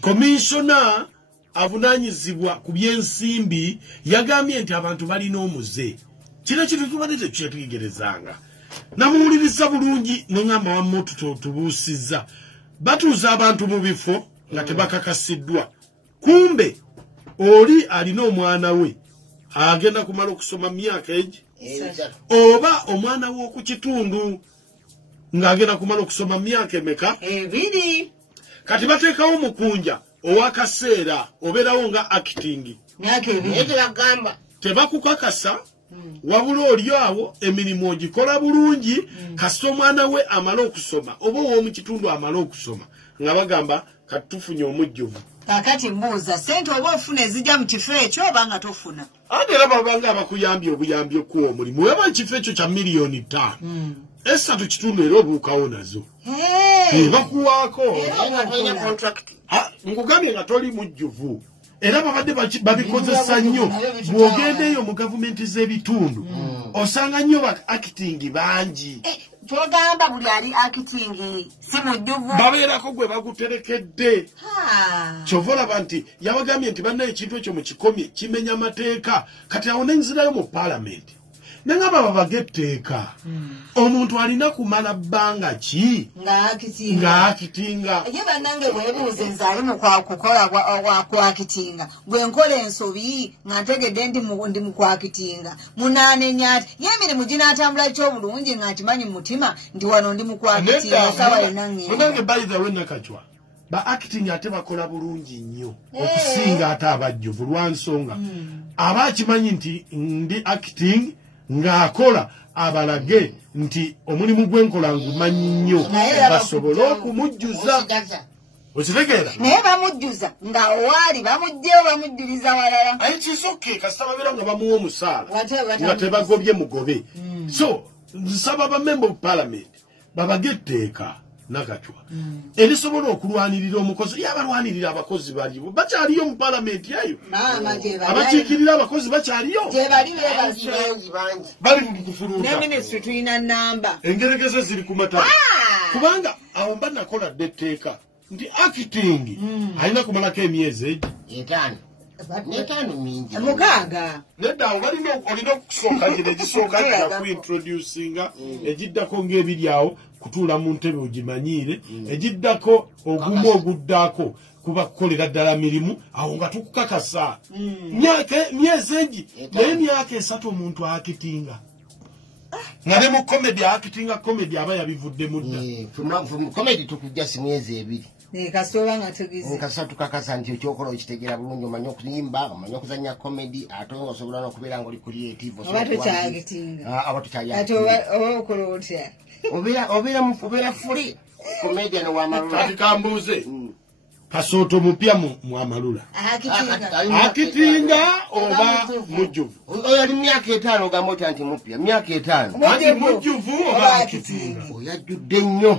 Commissioner avunanyizibwa ku byensimbi yagambye nti abantu balina omuze. Kino kintu tubadde tekyetegerezanga. Namuwuliriza bulungi nengamba wamma tubuusizza. Batuuza abantu mu bifo nga tebakakasiddwa. Kumbe oli alina omwana we agenda kumala okusoma myaka egi oba omwana we ku kitundu ng'agenda kumala okusoma myaka emeka ebiri. Kati bateekawo mukunja owakaseera obeerawo nga acting myaka ebiri bagamba tebakukakasa wabula oli awo emirimu ogikola bulungi kasita omwana we amala okusoma oba ow'omu kitundu amala okusoma nga bagamba katufunye omujjuvu. Kakati mbuuza sente oba ofuna ezijja mu kifo ekyo oba nga tofuna? Ate era babanga abakuyambye obuyambye okuwa omulimu weba kifo ekyo kya miliyoni 5 esatu kitundu era obuukawo nazo bakuwaako nkugambye nga toli mujjuvu era babadde babikozesa nnyo bw'ogendeeyo mu gavumenti z'ebitundu osanga nnyo ba acting bangi kyogamba buli ali acting si mujjuvu babeerako gwe baguterekedde kyova olaba nti yabagambye nti bannaye ekintu ekyo mu kikomye kimenya amateeka kati awo nenzirayo mu paalamenti nengamba babagetteeka omuntu alina kumala bbanga ki nga akitinga ye bannange bwebuuze nze ali mu kukola kwakitinga bwe nkola ensobi nga ntegedde ndi mu kwakitinga munaanenya ati ye emirimu ginaatambula ky'obulungi nga nkimanyi mu mutima nti wano ndi mu kwakitinga sawa munange bayitha lwenakacwa ba acting ate bakola bulungi nnyo okusinga ate abajjuvu lwa nsonga aba akimanyi nti ndi acting ng'akola abalage nti omulimu gwenkola ngumanyi nnyo basobole okumujjuza okitegeera naye bamujjuza nga owaali bamugjeyo bamujjuliza walala aye kisoke kasita babeera nga bamuwa omusaala nga tebagobye mugobe so nsaba bamemba of parliament babagetteeka nakatwa erisobola okulwanirira omukozi yabalwanirira abakozi baliwo bakyaliyo mu paalamenti yayo abakiikirira abakozi bakyaliyo bali mu kufuluuta minisitule tulina namba engeregeze ziri ku matala kubanga awo mba nakola dde etteeka nti acting alina kumalako emyezi mukaaga nedda awo olina okusooka gino egisooka gina kuintroducinga egiddako ng'ebiri awo kutuula mu ntebe ogimanyiire egiddako ogumu oguddaako kuba kukolera ddala mirimu awo nga tukukakasa myezi egi naye myaka 3 omuntu akitinga nga ne mu komedi akitinga komedi aba yabivuddemu dda komedi tukujja si myezi 2 kasoba nga tugize nkasa tukakasa nti okyokola okitegeera bulungi omanyi okuyimba omanyi okuzannya komedi ate osobola n'okubeera nga oli creative okola otya obeera fuli comedian w'amalula kati kambuuze kasooto mupya mu amalula akitinga oba mujjuvu oyo ali myaka 5 ogamba otya nti mupya myaka 5 anti mujjuvu oba akitinga oyajjudde nnyo